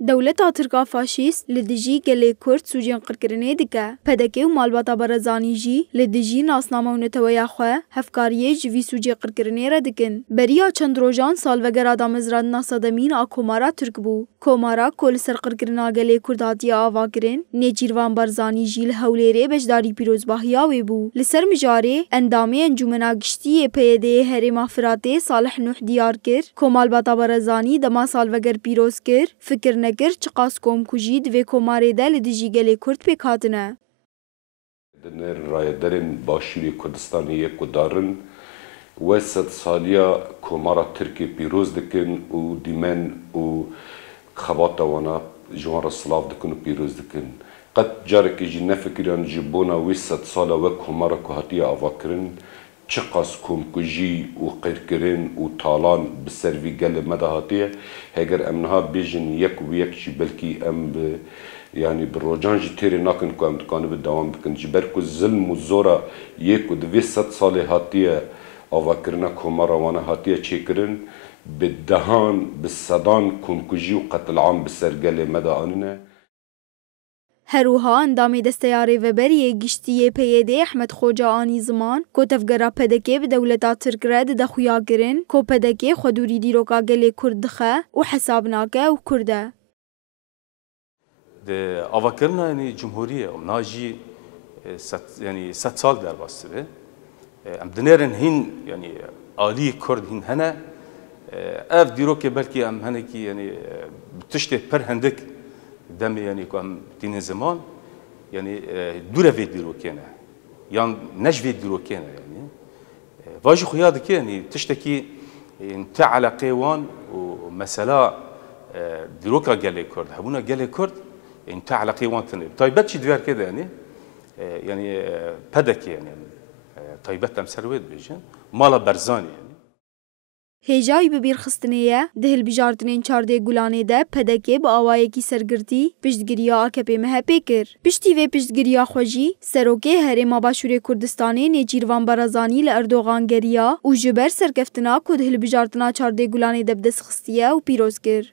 دولتا ترکا فاشیست لدیجی گلی کرد سوجین قرکرنه دکه. پدکه و مالباتا برزانی جی لدیجی ناسنامه و نتویا خواه هفکاریه جوی سوجی قرکرنه را دکن. بریا چند روزان سال وگر آدم ازرادنا صدمین آکومارا ترک بو. کومارا کل سر قرکرنا گلی کرد هاتی آوا کرن. نیجیروان برزانی جی لحولیره بجداری پیروزباهیاوی بو. لسر مجاره اندامه انجومنا گشتی پیده هرما فراته صالح نوح دیار کر. کومالباتا برزانی دما سال وگر پیروز کر. فکر نگر چقاس کوم کجید و کوماره دل دیجی گلی کرد پیکاتنه. دنر رایدرین باشوری کردستانی یک دارن و 100 سالیا کومارا ترکی پیروز دکن و دیمن و خباتا وانا جوان سلاف دکن و پیروز دکن. قد جارك يجي نفكران جبونا ويسد صالة وكمارا كهاتية أفاكرن چقاس كوم كجي وقيركرن وطالان بسروي قل مدى هاتية هاگر امنها بيجن يك ويك شي بلكي ام يعني بالروجان جي تيري ناكن كو ام دكانو بالدوام بكن جبركو الظلم والزورة يكو دوي 100 صالة هاتية أفاكرنا كمارا وانا هاتية چيكرن بالدهان بالصدان كوم كجي وقتل عام بسر قل مدى آننا. هروها اندامی دستیاری وبری گشتی پیاده احمد خوجا آنی زمان کو تفگرا پدکه به دولتا ترک رد دخویا گرن کو پدکه خودوری دیروکا گلی کرد خه و حساب ناکه و کرده. ده آواکرنا یعنی جمهوریه و ناجی یعنی 100 سال در باسته. ام دنیرن هین یعنی عالی کرد هین هنه اف دیروکه بلکی ام هنه کی یعنی بتشته پر هندک دم يعني كم تين زمان يعني دورة في ديروكينا يعني نج في ديروكينا يعني واجي خيادك يعني تشتكي انت على قيوان ومسألة ديروكا قال كرد هبونا قال كرد انت على قيوان تاني طيبت شي دوار كده يعني بدك يعني طيبت امسرويد بيجن مالا برزاني يعني هجای ببیر خستنیه دهل بجارتنین چارده گلانه ده پدکه با آوائه کی سرگرتی پشتگیریا آکپی مهپی کر. پشتی و پشتگیریا خوشی سروکه هرما باشور کردستانی نیجیروان برازانی لأردوغان گریا و جبر سرکفتنا که دهل بجارتنا چارده گلانه ده بدست خستیه و پیروز کر.